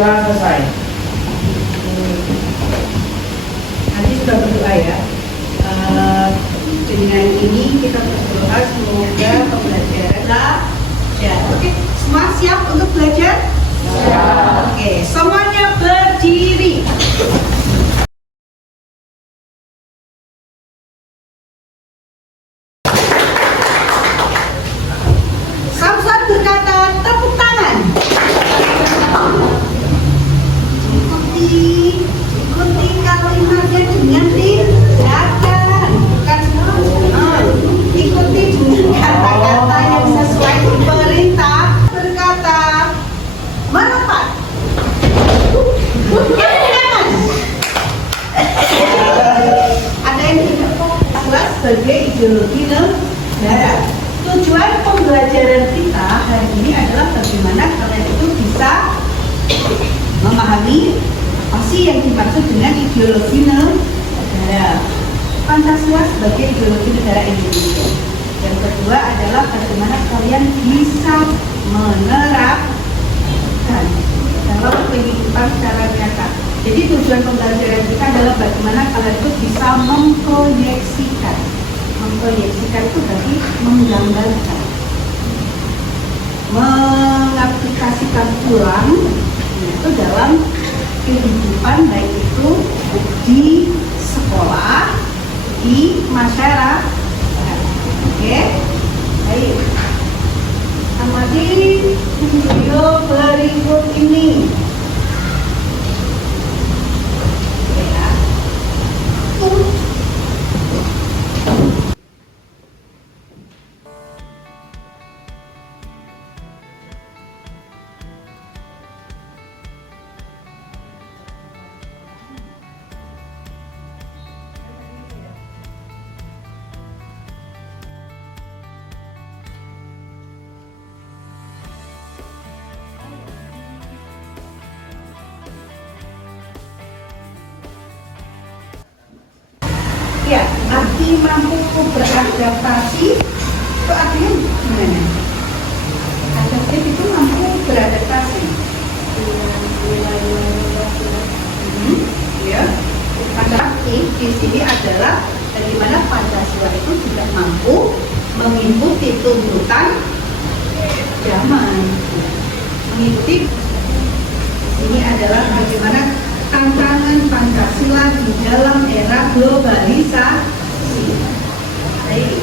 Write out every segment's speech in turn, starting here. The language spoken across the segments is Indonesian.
Sudah selesai. Nanti sudah berdoa ya. Dengan ini kita berdoa semoga pembelajaran ya. Oke, semua siap untuk belajar? Siap. Oke, semuanya berdiri. Samsat berkata tepuk tangan. Ikuti kalimatnya dengan tindakan, bukan ikuti dengan kata-kata yang sesuai perintah. Berkata merapat. Ada yang tidak fokus sebagai ideologi negara. Tujuan pembelajaran kita hari ini adalah bagaimana kalian itu bisa memahami apa sih yang dimaksud dengan ideologi negara. Pancasila sebagai ideologi negara Indonesia. Yang kedua adalah bagaimana kalian bisa menerapkan dalam kehidupan secara nyata. Jadi tujuan pembelajaran kita adalah bagaimana kalian itu bisa memproyeksikan. Memproyeksikan itu berarti menggambarkan, mengaplikasikan ulang itu dalam kehidupan, baik itu di sekolah, di masyarakat. Oke, baik. Amati video berikut ini. Ya. Ya, arti mampu beradaptasi itu artinya gimana? Adaptif itu mampu beradaptasi. Ya, adaptif di sini adalah bagaimana Pancasila itu tidak mampu mengikuti tuntutan zaman. Mengikuti ini adalah bagaimana tantangan Pancasila di dalam era globalisasi. Baik.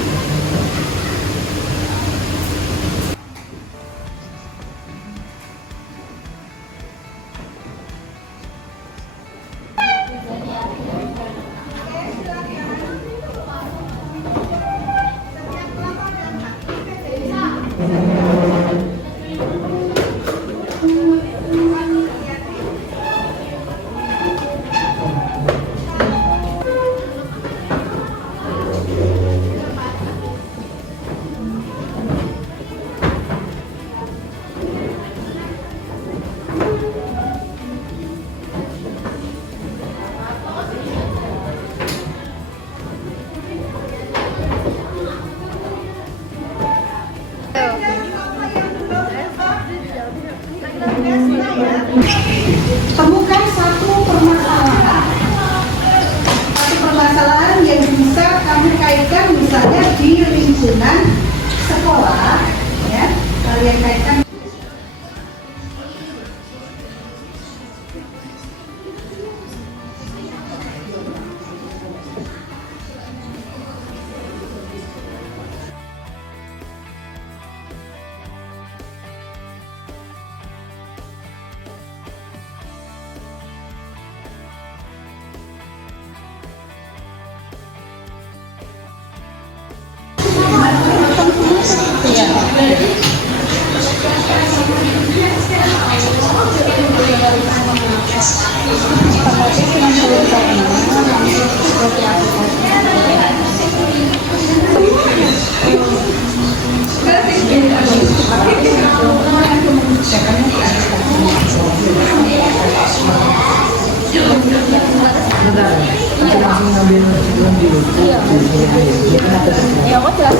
Temukan satu permasalahan yang bisa kamu kaitkan misalnya di lingkungan sekolah, ya, kalian kaitkan. langsung ngambil sebelum di Iya. Iya, kok jelas.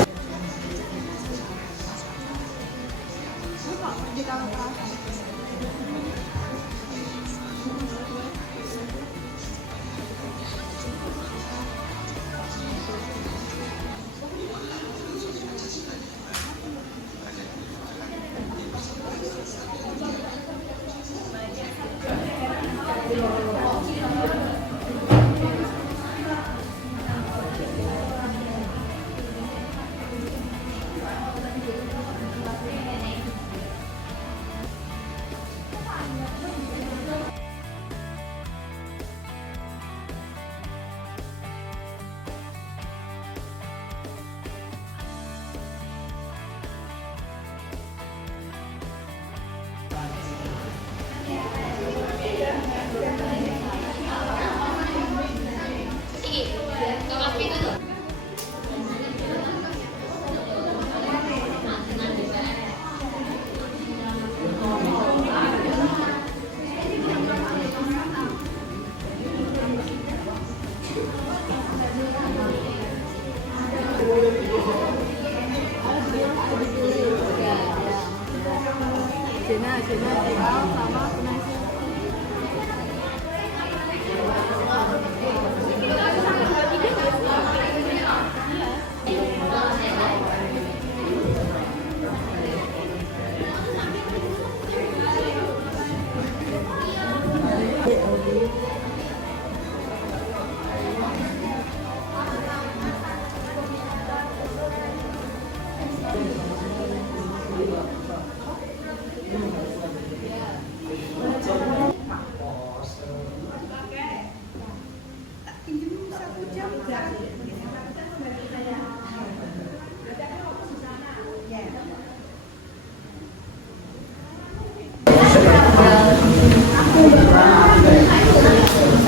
Jena Al sama Kunasi.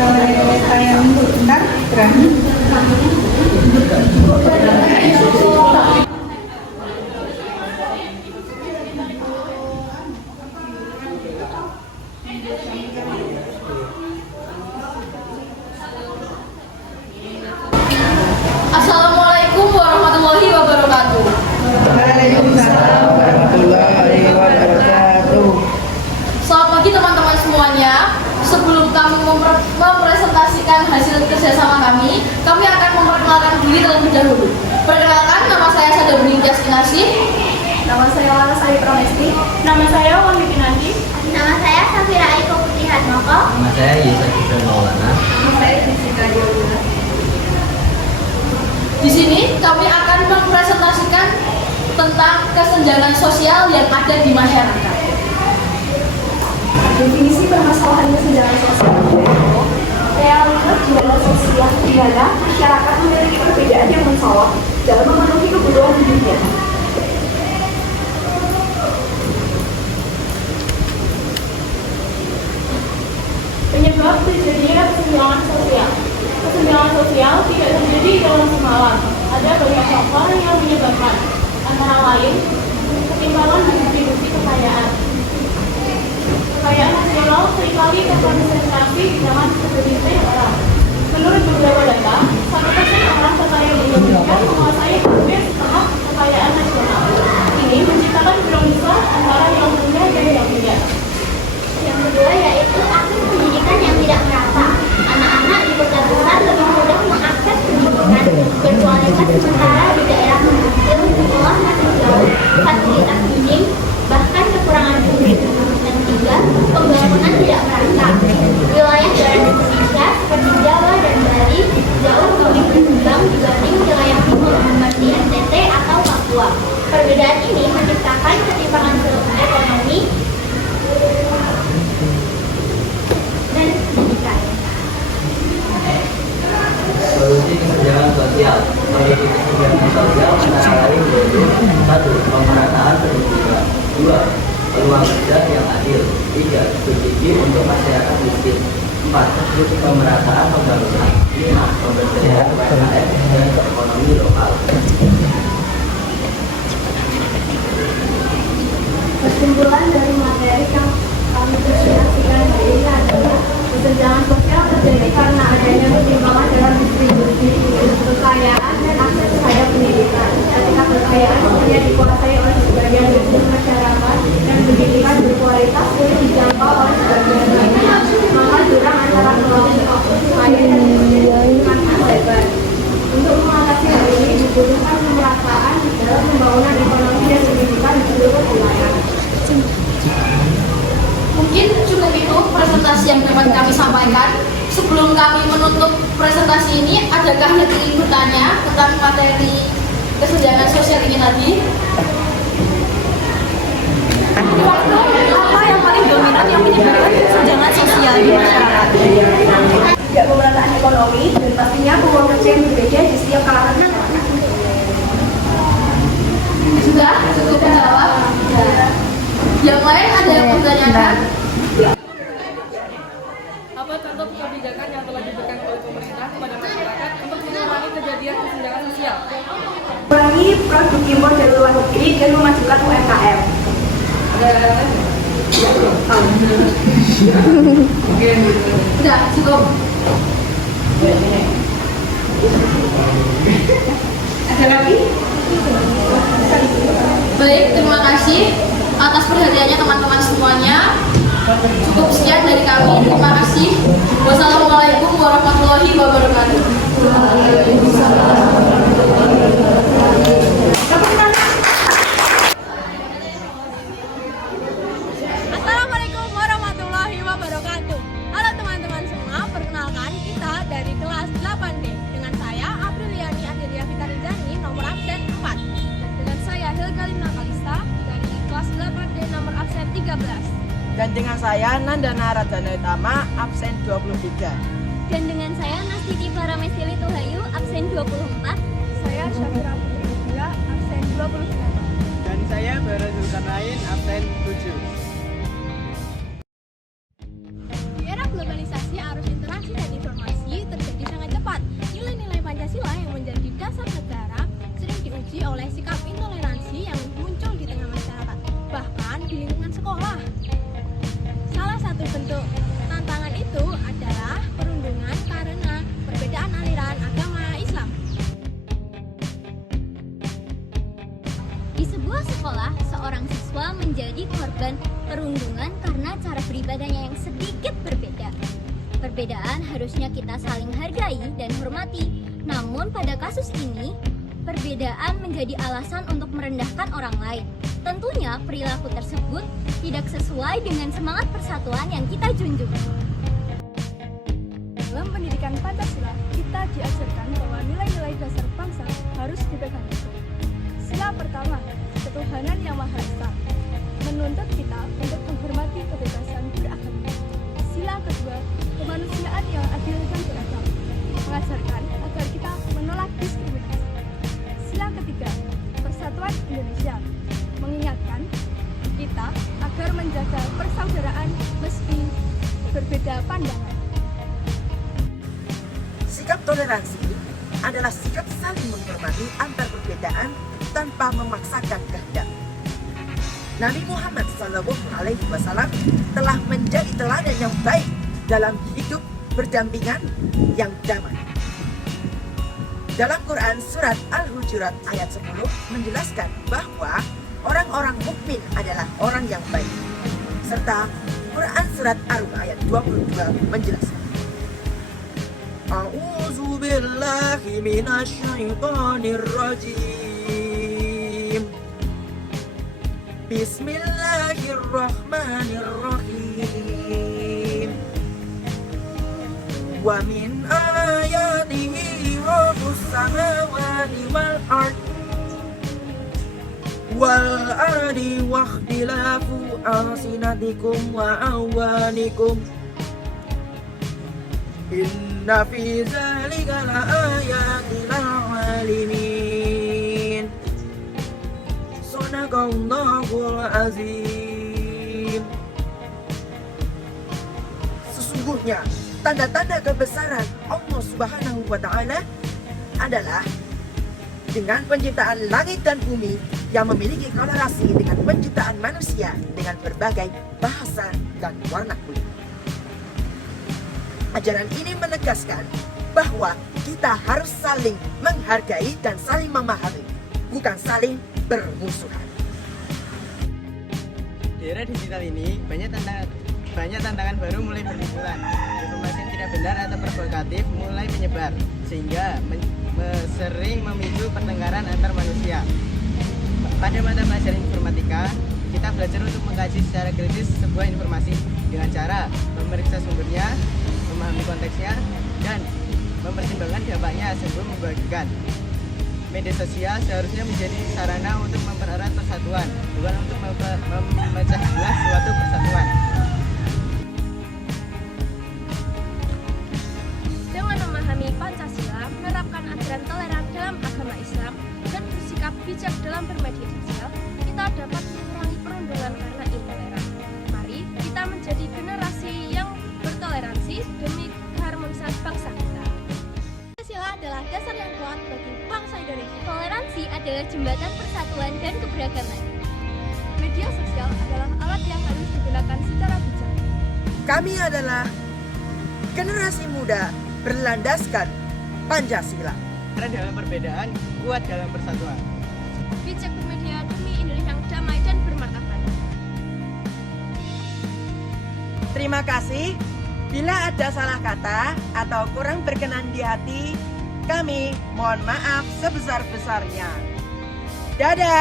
Kalau saya bentar, berani. Assalamualaikum warahmatullahi wabarakatuh. Waalaikumsalam warahmatullahi wabarakatuh. Selamat pagi teman-teman semuanya. Sebelum kami mempresentasikan hasil kerjasama kami akan memperkenalkan diri terlebih dahulu. Perkenalkan, nama saya Sadabrini Jaskinasi. Nama saya Laras Ari Pramesti. Nama saya Wahyu Kinanti. Nama saya Safira Iko Putri Hatmoko. Nama saya Yesa Kifran Maulana. Nama saya Jessica Dioguna. Di sini kami akan mempresentasikan tentang kesenjangan sosial yang ada di masyarakat. Definisi permasalahan kesenjangan sosial realitas kesenjangan sosial di mana masyarakat memiliki perbedaan yang mencolok dalam memenuhi kebutuhan hidupnya. Penyebab terjadinya kesenjangan sosial. Kesenjangan sosial tidak terjadi dalam semalam. Ada banyak faktor yang menyebabkan, antara lain ketimpangan distribusi kekayaan. Kekayaan nasional seringkali terkonsentrasi di tangan segelintir orang. Menurut beberapa data, 1% orang terkaya di Indonesia menguasai hampir setengah kekayaan nasional. Ini menciptakan jurang besar antara yang punya dan yang tidak. Yang kedua yaitu akses pendidikan yang tidak merata. Anak-anak di kota besar lebih mudah mengakses pendidikan berkualitas sementara di daerah terpencil sekolah masih jauh, fasilitas minim, bahkan kekurangan guru. Dan tiga, pembangunan tidak merata. Wilayah barat Indonesia seperti Jawa dan Bali jauh lebih berkembang dibanding wilayah timur seperti NTT atau Papua. Perbedaan ini menciptakan ketimpangan ekonomi dan pendidikan. Solusi kesenjangan sosial. Solusi kesenjangan sosial antara lain yaitu 1. Pemerataan pendidikan. 2. Peluang kerja yang adil. 3. Subsidi untuk masyarakat miskin. 4. Pemerataan pembangunan. 5. Pemberdayaan UMKM dan ekonomi lokal. Kesimpulan dari materi yang kami presentasikan hari ini adalah kesenjangan sosial terjadi karena adanya ketimpangan dalam distribusi kekayaan dan akses terhadap pendidikan. Ketika kekayaan hanya dikuasai oleh sebagian besar masyarakat dan pendidikan berkualitas sulit dijangkau oleh sebagian lainnya, maka jurang antara kelompok kaya dan miskin semakin lebar. Untuk mengatasi hal ini dibutuhkan pemerataan dalam pembangunan ekonomi dan pendidikan di seluruh wilayah. Mungkin cukup itu presentasi yang dapat kami sampaikan. Sebelum kami menutup presentasi ini, adakah yang ingin bertanya tentang materi kesenjangan sosial ini tadi? Apa yang paling dominan yang menyebabkan kesenjangan sosial di masyarakat? Tidak pemerataan ekonomi dan pastinya peluang kerja yang berbeda di setiap kalangan masyarakat. Sudah cukup menjawab. Yang lain ada yang bertanyakan? Apa contoh kebijakan yang telah diberikan oleh pemerintah kepada masyarakat untuk mengurangi kejadian kesenjangan sosial? Kurangi produk impor dari luar negeri dan memajukan UMKM. Sudah cukup. Ada lagi? Baik, terima kasih. atas perhatiannya teman-teman semuanya. Cukup sekian dari kami. Terima kasih. Wassalamualaikum warahmatullahi wabarakatuh. Assalamualaikum warahmatullahi wabarakatuh. Halo teman-teman semua, perkenalkan kita dari kelas 8D. Dengan saya Apriliani Adelia Fitarizani, nomor absen 4. Dengan saya Hilgalina Kalista dari kelas 8D, nomor absen 13. Dan dengan saya Nandana Radana Utama, absen 23. Dan dengan saya Nastiti Paramestili Tuhayu, absen 24. Saya Syafira Putri Indira, absen 28. Dan saya Bara Zulkarnain, absen 7. Di era globalisasi, arus interaksi dan informasi terjadi sangat cepat. Nilai-nilai Pancasila yang menjadi dasar negara sering diuji oleh sikap intoleransi yang muncul di tengah masyarakat, bahkan di lingkungan sekolah. Salah satu bentuk tantangan itu adalah perundungan karena perbedaan aliran agama Islam. Di sebuah sekolah, seorang siswa menjadi korban perundungan karena cara beribadahnya yang sedikit berbeda. Perbedaan harusnya kita saling hargai dan hormati. Namun pada kasus ini, perbedaan menjadi alasan untuk merendahkan orang lain. Tentunya perilaku tersebut tidak sesuai dengan semangat persatuan yang kita junjung. Dalam pendidikan Pancasila, kita diajarkan bahwa nilai-nilai dasar bangsa harus dipegang teguh. Sila pertama, ketuhanan yang Maha Esa, menuntut kita untuk menghormati kebebasan beragama. Sila kedua, kemanusiaan yang adil dan beragam, mengajarkan agar kita menolak diskriminasi. Sila ketiga, persatuan Indonesia, mengingatkan kita agar menjaga persaudaraan meski berbeda pandangan. Sikap toleransi adalah sikap saling menghormati antar perbedaan tanpa memaksakan kehendak. Nabi Muhammad SAW telah menjadi teladan yang baik dalam hidup berdampingan yang damai. Dalam Quran Surat Al-Hujurat ayat 10 menjelaskan bahwa orang-orang mukmin adalah orang yang baik. Serta Quran Surat Ar-Rum ayat 22 menjelaskan, A'udzu billahi minasyaitonir rajim. Bismillahirrahmanirrahim. Wa min ayatihi rabbus samawati wal ard wal ardi wa ikhtilafu alsinatikum wa awanikum. Inna fi zalika la ayatin alimin. Sadaqallahul azim. Sesungguhnya tanda-tanda kebesaran Allah Subhanahu wa Ta'ala adalah dengan penciptaan langit dan bumi yang memiliki kolerasi dengan penciptaan manusia dengan berbagai bahasa dan warna kulit. Ajaran ini menegaskan bahwa kita harus saling menghargai dan saling memahami, bukan saling bermusuhan. Di era digital ini banyak tantangan baru mulai bermunculan. Informasi yang tidak benar atau provokatif mulai menyebar, sehingga sering memicu pertengkaran antar manusia. Pada mata pelajaran informatika, kita belajar untuk mengkaji secara kritis sebuah informasi dengan cara memeriksa sumbernya, memahami konteksnya, dan mempertimbangkan dampaknya sebelum membagikan. Media sosial seharusnya menjadi sarana untuk mempererat persatuan, bukan untuk memecah belah suatu persatuan. Dengan memahami Pancasila, menerapkan ajaran toleran dalam agama Islam, dan bersikap bijak dalam bermedia sosial, kita dapat mengurangi perundungan karena intoleran. Mari kita menjadi generasi yang bertoleransi demi keharmonisan bangsa kita. Pancasila adalah dasar yang kuat bagi bangsa Indonesia. Toleransi adalah jembatan persatuan dan keberagaman. Media sosial adalah alat yang harus digunakan secara bijak. Kami adalah generasi muda berlandaskan Pancasila. Karena dalam perbedaan, kuat dalam persatuan. Bijak bermedia demi Indonesia yang damai dan bermartabat. Terima kasih. Bila ada salah kata atau kurang berkenan di hati, kami mohon maaf sebesar-besarnya. Dadah!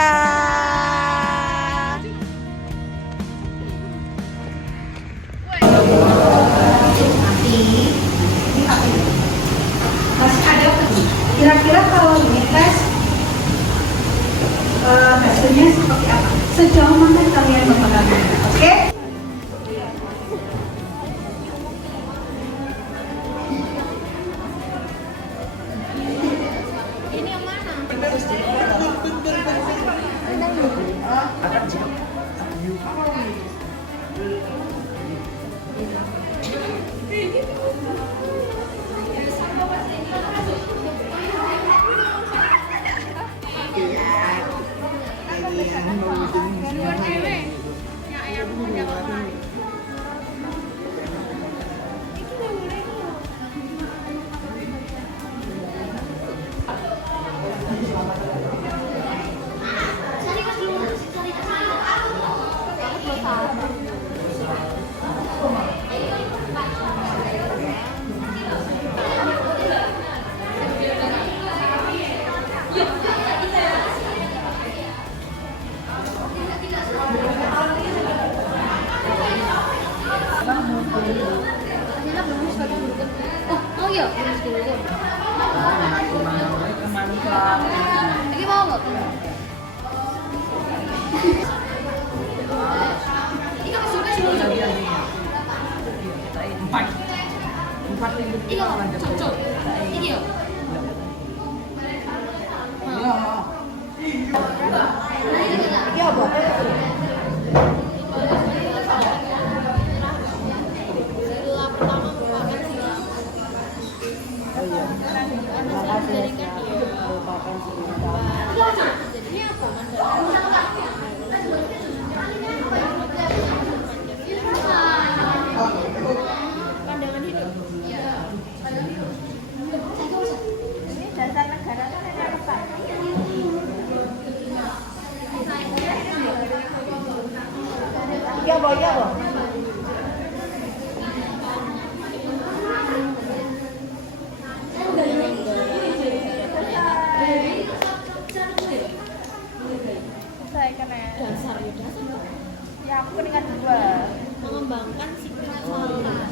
Masih ada kira-kira kalau ini tes hasilnya seperti apa? Sejauh mana kalian memahaminya? Oke? Oh iya, ini mau nggak? Ini kan suka sih. Empat cocok. Ini ya. Iya, Bu. Pandangan hidup. Ini dasar negara kan ada apa? Iya, Bu. Iya, Bu. Ya, aku peringkat 2. Mengembangkan sikap salah.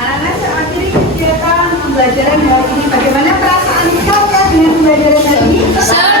Anak-anak, saya akhiri kegiatan pembelajaran hari ini. Bagaimana perasaan kalian dengan pembelajaran hari ini?